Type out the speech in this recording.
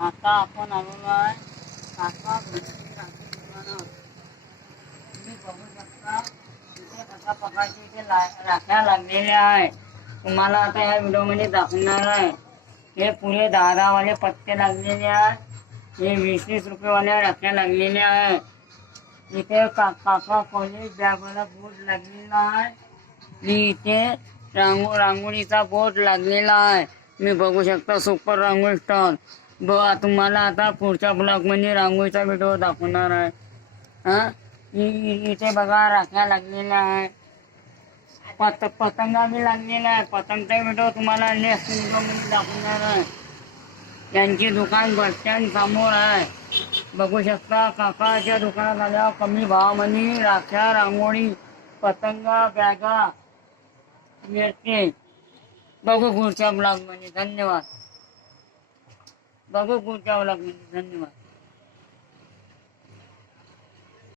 आता आपण आलेलो आहे काका भोसले राखी दुकानात. तुम्ही बघू शकता इथे कशा प्रकारचे इथे राख्या लागलेल्या आहे. तुम्हाला आता या व्हिडिओमध्ये दाखवणार आहे. हे पुरे 10-10 वाले पत्ते लागलेले आहे. हे 20-20 रुपयेवाल्या राख्या लागलेल्या आहे. इथे काका कॉलेज बॅगवाला बोर्ड लागलेला आहे. मी इथे रांगोळीचा बोर्ड लागलेला आहे. मी बघू शकता सुपर रांगोळी स्टॉल. बघा तुम्हाला आता पुढच्या ब्लॉगमध्ये रांगोळीचा व्हिडिओ दाखवणार आहे. इथे बघा राख्या लागलेल्या आहे. पतंगा बी लागलेला आहे. पतंगचा व्हिडिओ तुम्हाला नेक्स्ट व्हिडिओमध्ये दाखवणार आहे. त्यांची दुकान बस स्टँड समोर आहे. बघू शकता काकाच्या दुकानात आल्यावर कमी भावामध्ये राख्या रांगोळी पतंगा बॅगा मिळते. बघू पुढच्या ब्लॉगमध्ये. धन्यवाद. बघू पुढच्या ब्लॉगमध्ये. धन्यवाद.